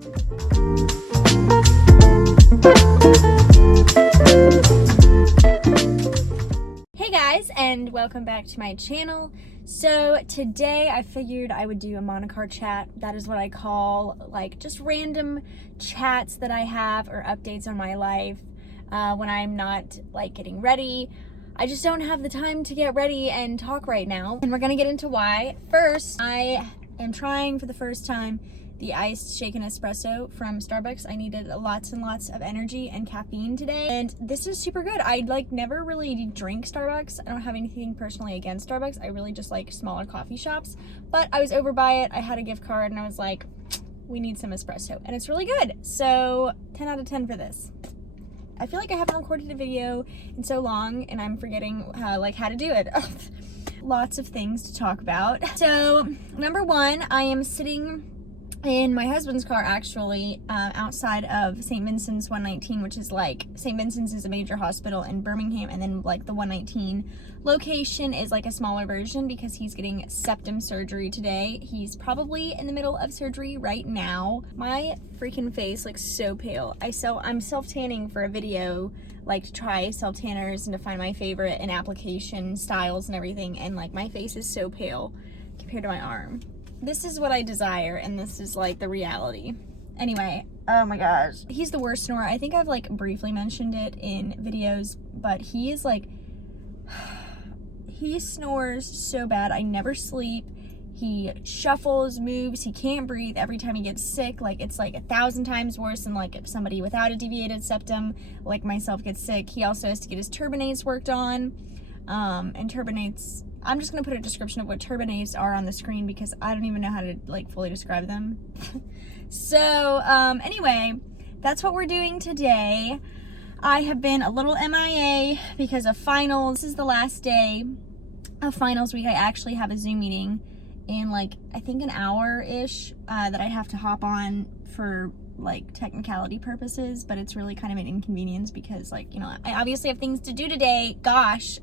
Hey guys, and welcome back to my channel. So today I figured I would do a Monicar chat. That is what I call like just random chats that I have or updates on my life when I'm not like getting ready. I just don't have the time to get ready and talk right now. And we're gonna get into why. First, I am trying for the first time the iced shaken espresso from Starbucks. I needed lots and lots of energy and caffeine today, and this is super good. I like never really drink Starbucks. I don't have anything personally against Starbucks. I really just like smaller coffee shops, but I was over by it. I had a gift card and I was like, we need some espresso, and it's really good. So 10 out of 10 for this. I feel like I haven't recorded a video in so long and I'm forgetting how to do it. Lots of things to talk about. So number one, I am sitting in my husband's car actually outside of St. Vincent's 119, which is like, St. Vincent's is a major hospital in Birmingham, and then like the 119 location is like a smaller version because he's getting septum surgery today. He's probably in the middle of surgery right now. My freaking face looks so pale. I'm self-tanning for a video, like to try self-tanners and to find my favorite and application styles and everything, and like my face is so pale compared to my arm. This is what I desire, and this is like the reality. Anyway, oh my gosh. He's the worst snorer. I think I've like briefly mentioned it in videos, but he is like, he snores so bad. I never sleep. He shuffles, moves, he can't breathe every time he gets sick. Like it's like 1,000 times worse than like if somebody without a deviated septum like myself gets sick. He also has to get his turbinates worked on. And turbinates, I'm just gonna put a description of what turbinates are on the screen because I don't even know how to like fully describe them. So anyway, that's what we're doing today. I have been a little MIA because of finals. This is the last day of finals week. I actually have a Zoom meeting in like, I think an hour-ish that I have to hop on for like technicality purposes, but it's really kind of an inconvenience because like, you know, I obviously have things to do today, gosh.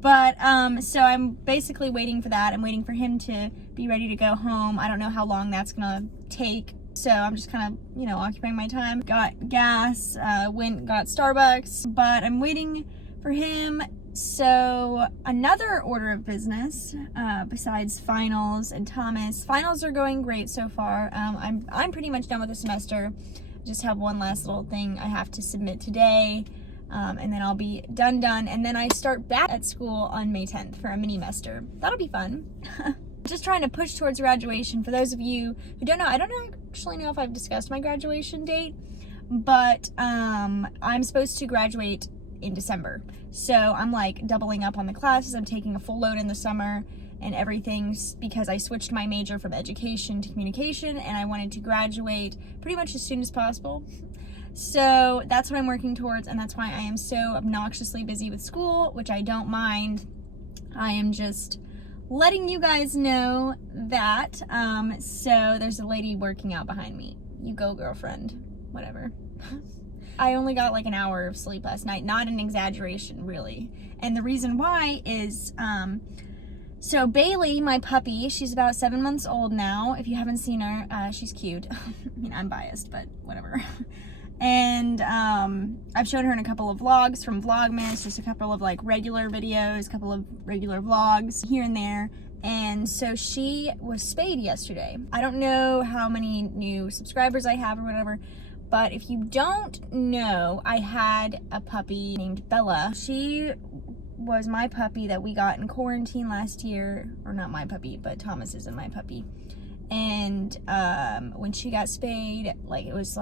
But so I'm basically waiting for that. I'm waiting for him to be ready to go home. I don't know how long that's gonna take, so I'm just kind of, you know, occupying my time. Got gas, got Starbucks, but I'm waiting for him. So another order of business besides finals and Thomas. Finals are going great so far. I'm pretty much done with the semester. I just have one last little thing I have to submit today. And then I'll be done, and then I start back at school on May 10th for a mini-mester. That'll be fun. Just trying to push towards graduation. For those of you who don't know, I don't actually know if I've discussed my graduation date, but I'm supposed to graduate in December. So I'm like doubling up on the classes. I'm taking a full load in the summer and everything because I switched my major from education to communication, and I wanted to graduate pretty much as soon as possible. So that's what I'm working towards, and that's why I am so obnoxiously busy with school, which I don't mind. I am just letting you guys know that. So there's a lady working out behind me. You go, girlfriend. Whatever. I only got like an hour of sleep last night. Not an exaggeration, really. And the reason why is, so Bailey, my puppy, she's about 7 months old now. If you haven't seen her, she's cute. I mean, I'm biased, but whatever. And I've shown her in a couple of vlogs from Vlogmas, just a couple of like regular videos, a couple of regular vlogs here and there. And so she was spayed yesterday. I don't know how many new subscribers I have or whatever, but if you don't know, I had a puppy named Bella. She was my puppy that we got in quarantine last year, or not my puppy, but Thomas isn't my puppy. And when she got spayed, like it was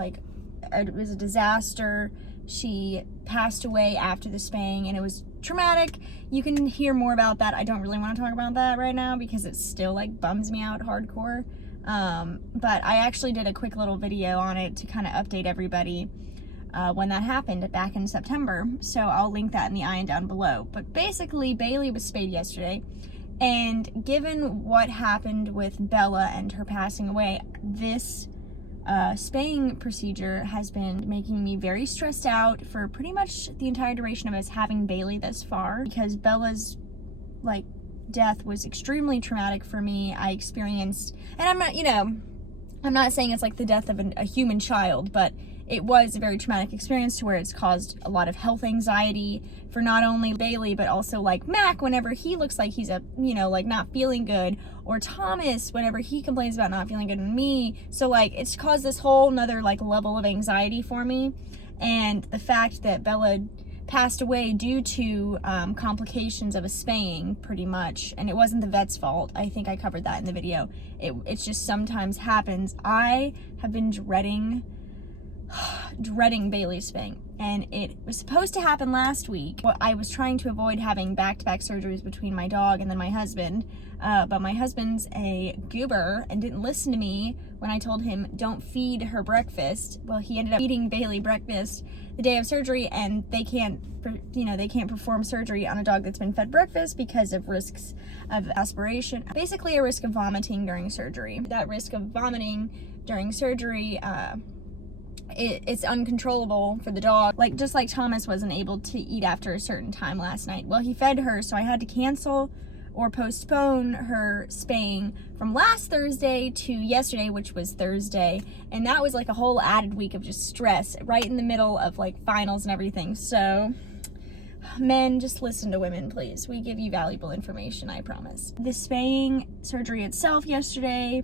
a disaster. She passed away after the spaying, and it was traumatic. You can hear more about that. I don't really want to talk about that right now because it still like bums me out hardcore. But I actually did a quick little video on it to kind of update everybody when that happened back in September. So I'll link that in the eye down below. But basically, Bailey was spayed yesterday, and given what happened with Bella and her passing away, this spaying procedure has been making me very stressed out for pretty much the entire duration of us having Bailey thus far, because Bella's like death was extremely traumatic for me. I experienced, and I'm not, you know, I'm not saying it's like the death of a human child, but it was a very traumatic experience to where it's caused a lot of health anxiety for not only Bailey, but also like Mac whenever he looks like he's like not feeling good, or Thomas whenever he complains about not feeling good, and me. So like it's caused this whole nother like level of anxiety for me. And the fact that Bella passed away due to complications of a spaying, pretty much, and it wasn't the vet's fault. I think I covered that in the video. It's just sometimes happens. I have been dreading Bailey's spaying, and it was supposed to happen last week. I was trying to avoid having back-to-back surgeries between my dog and then my husband, but my husband's a goober and didn't listen to me when I told him don't feed her breakfast. Well, he ended up feeding Bailey breakfast the day of surgery, and they can't perform surgery on a dog that's been fed breakfast because of risks of aspiration, basically a risk of vomiting during surgery. That risk of vomiting during surgery, it's uncontrollable for the dog. Like, just like Thomas wasn't able to eat after a certain time last night. Well, he fed her, so I had to cancel or postpone her spaying from last Thursday to yesterday, which was Thursday. And that was like a whole added week of just stress right in the middle of like finals and everything. So men, just listen to women, please. We give you valuable information, I promise. The spaying surgery itself yesterday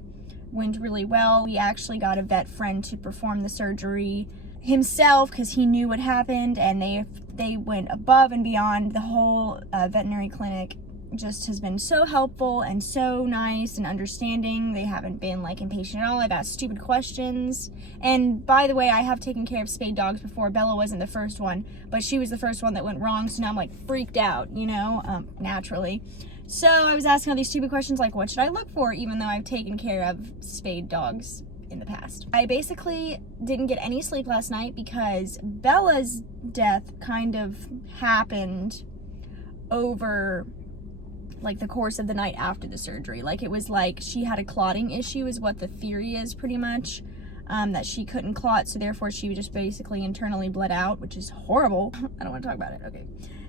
went really well. We actually got a vet friend to perform the surgery himself because he knew what happened, and they went above and beyond. The whole veterinary clinic just has been so helpful and so nice and understanding. They haven't been like impatient at all. I've asked stupid questions. And by the way, I have taken care of spayed dogs before. Bella wasn't the first one, but she was the first one that went wrong, so now I'm like freaked out, naturally. So I was asking all these stupid questions like, what should I look for, even though I've taken care of spayed dogs in the past. I basically didn't get any sleep last night because Bella's death kind of happened over like the course of the night after the surgery. Like, it was like she had a clotting issue is what the theory is, pretty much, that she couldn't clot, so therefore she just basically internally bled out, which is horrible. I don't want to talk about it. Okay.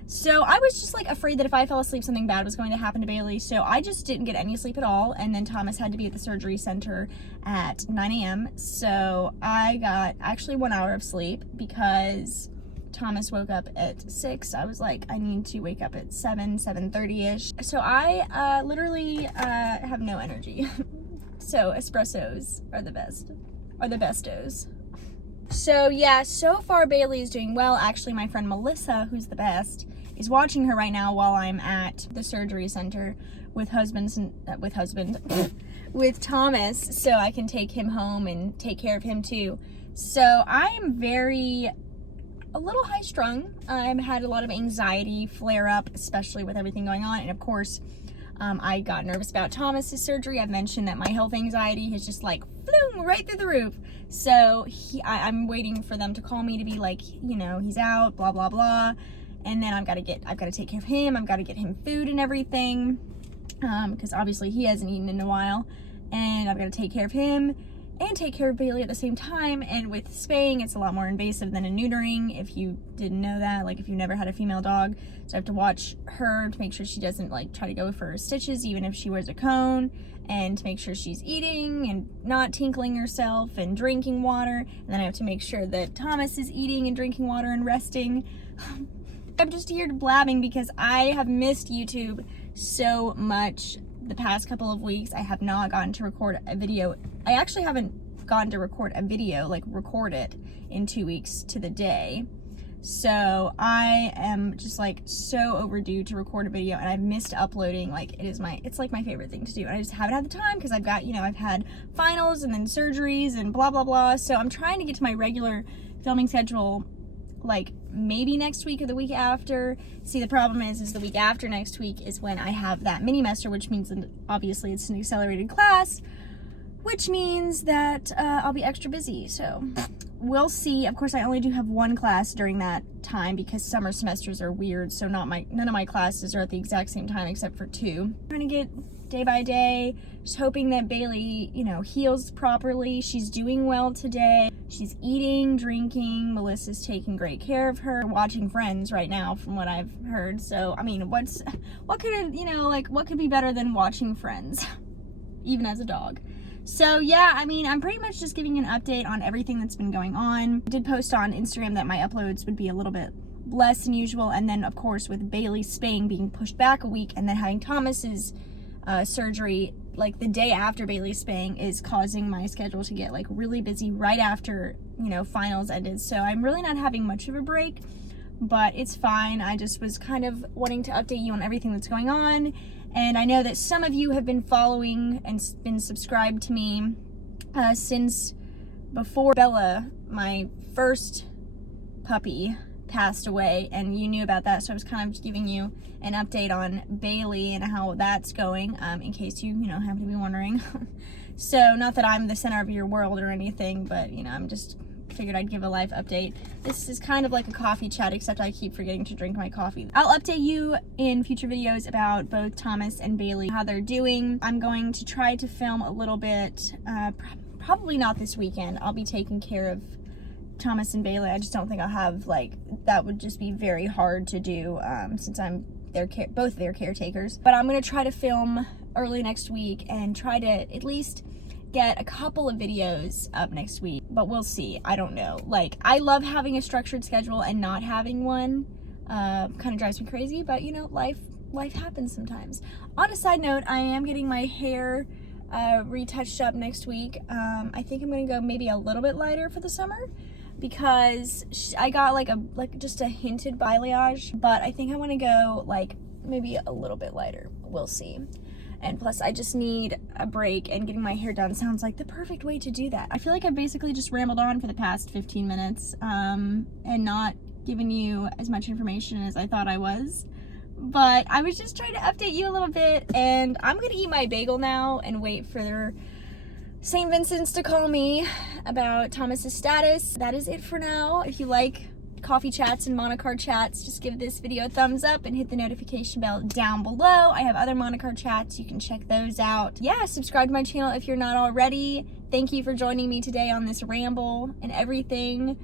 So I was just like afraid that if I fell asleep, something bad was going to happen to Bailey. So I just didn't get any sleep at all. And then Thomas had to be at the surgery center at 9 a.m. So I got actually 1 hour of sleep because Thomas woke up at 6. I was like, I need to wake up at 7:30-ish. So I literally have no energy. So espressos are the bestos. So yeah, so far Bailey is doing well. Actually, my friend Melissa, who's the best, is watching her right now while I'm at the surgery center with with Thomas, so I can take him home and take care of him too. So I am a little high strung. I've had a lot of anxiety flare up, especially with everything going on. And of course, I got nervous about Thomas's surgery. I've mentioned that my health anxiety has just like flown right through the roof. So I'm waiting for them to call me to be like, he's out, blah, blah, blah. And then I've got to take care of him. I've got to get him food and everything. Because obviously he hasn't eaten in a while. And I've got to take care of him and take care of Bailey at the same time. And with spaying, it's a lot more invasive than a neutering, if you didn't know that, like if you've never had a female dog. So I have to watch her to make sure she doesn't like try to go for stitches, even if she wears a cone, and to make sure she's eating and not tinkling herself and drinking water. And then I have to make sure that Thomas is eating and drinking water and resting. I'm just here blabbing because I have missed YouTube so much the past couple of weeks. I have not gotten to record a video. I actually haven't gotten to record a video, like record it in 2 weeks to the day. So I am just like so overdue to record a video, and I've missed uploading. Like it's like my favorite thing to do. And I just haven't had the time because I've got, I've had finals and then surgeries and blah, blah, blah. So I'm trying to get to my regular filming schedule like maybe next week or the week after. See, the problem is the week after next week is when I have that mini semester, which means that obviously it's an accelerated class, which means that I'll be extra busy. So we'll see. Of course, I only do have one class during that time because summer semesters are weird. So none of my classes are at the exact same time except for 2. I'm trying to get day by day, just hoping that Bailey, heals properly. She's doing well today. She's eating, drinking. Melissa's taking great care of her. Watching Friends right now, from what I've heard. So, I mean, what could be better than watching Friends, even as a dog? So yeah, I mean, I'm pretty much just giving you an update on everything that's been going on. I did post on Instagram that my uploads would be a little bit less than usual, and then of course with Bailey's spaying being pushed back a week, and then having Thomas's surgery like the day after Bailey's spaying is causing my schedule to get like really busy right after, you know, finals ended. So I'm really not having much of a break, but it's fine. I just was kind of wanting to update you on everything that's going on. And I know that some of you have been following and been subscribed to me since before Bella, my first puppy, passed away, and you knew about that. So I was kind of just giving you an update on Bailey and how that's going, in case you happen to be wondering. So not that I'm the center of your world or anything, but I'm just figured I'd give a live update. This is kind of like a coffee chat, except I keep forgetting to drink my coffee. I'll update you in future videos about both Thomas and Bailey, how they're doing. I'm going to try to film a little bit, probably not this weekend. I'll be taking care of Thomas and Bailey. I just don't think I'll have, like, that would just be very hard to do, since I'm both their caretakers. But I'm gonna try to film early next week and try to at least get a couple of videos up next week, but we'll see. I don't know. Like, I love having a structured schedule, and not having one kind of drives me crazy, but life happens sometimes. On a side note, I am getting my hair retouched up next week. I think I'm gonna go maybe a little bit lighter for the summer, because I got like just a hinted balayage, but I think I want to go like maybe a little bit lighter. We'll see. And plus, I just need a break, and getting my hair done sounds like the perfect way to do that. I feel like I basically just rambled on for the past 15 minutes and not given you as much information as I thought I was. But I was just trying to update you a little bit, and I'm going to eat my bagel now and wait for St. Vincent's to call me about Thomas's status. That is it for now. If you like coffee chats and Monicar chats, just give this video a thumbs up and hit the notification bell down below. I have other Monicar chats, you can check those out. Yeah, subscribe to my channel if you're not already. Thank you for joining me today on this ramble and everything.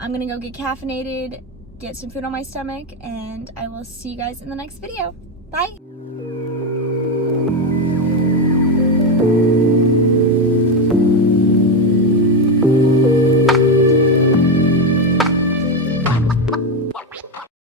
I'm gonna go get caffeinated, get some food on my stomach, and I will see you guys in the next video. Bye.